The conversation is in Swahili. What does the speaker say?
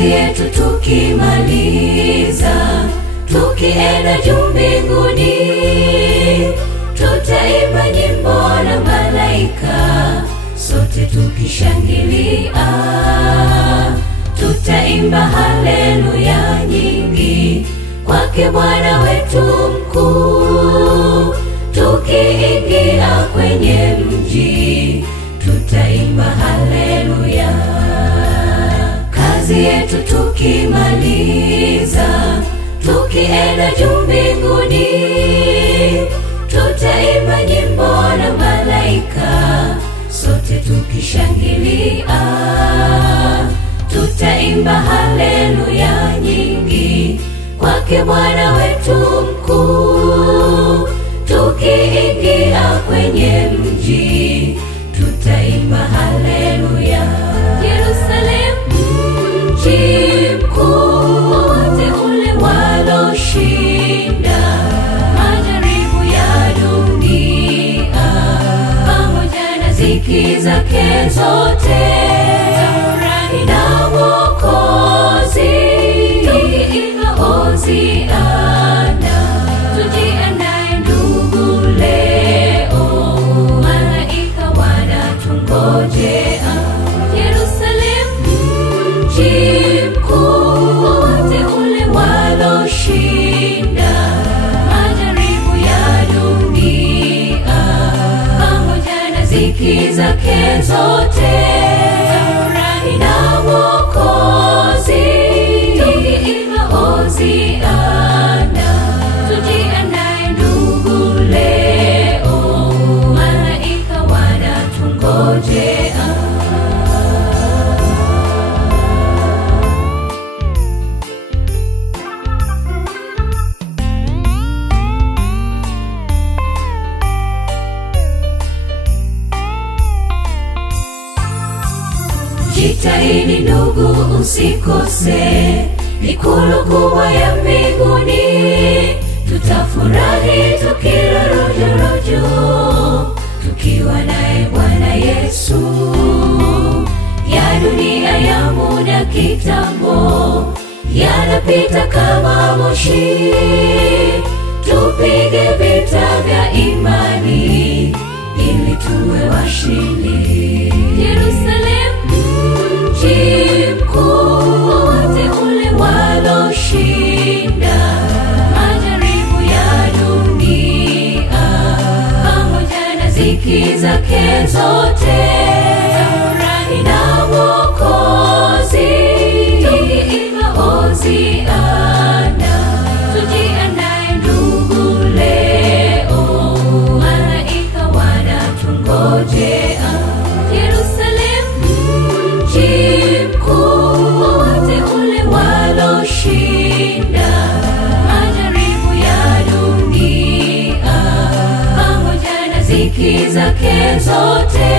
kazi yetu tukimaliza, tukienda juu mbinguni, tutaimba nyimbo na malaika, sote tukishangilia. Tutaimba haleluya nyingi kwake Bwana wetu mkuu. Tukiingia kwenye mji, tutaimba haleluya. Kazi yetu tukimaliza, tukienda juu mbinguni, tutaimba nyimbo na malaika, sote tukishangilia. Tutaimba haleluya nyingi kwake Bwana wetu mkuu. Tukiingia kwenye mji, tutaimba haleluya. Yerusalemu mji mkuu, wote ule waloshinda majaribu ya dunia, pamoja na ziki zake zote, tafurahi na Mwokozi, tukiimba Hosiana. Tujiandae ndugu leo, malaika wanatungojea. Yerusalemu mji mkuu, wote ule waloshinda majaribu ya dunia, pamoja na ziki zake zote, tafurahi na Mwokozi, tukiimba Hosiana. Tujiandae ndugu leo, malaika wanatungojea. Jitahidi ndugu usikose, ikulu kubwa ya mbinguni, tutafurahi tukila rojorojo, tukiwa naye Bwana Yesu. Ya dunia ya muda kitambo, yanapita kama moshi, tupige vita vya imani, ili tuwe washindi. Yerusalemu mji mkuu, wote ule waloshinda majaribu ya dunia, pamoja na ziki zake zote, tafurahi na Mwokozi, tukiimba Hosiana. Tujiandae ndugu leo, malaika wanatungojea. Yerusalemu mji mkuu, wote ule waloshinda majaribu ya dunia, pamoja na ziki zake zote,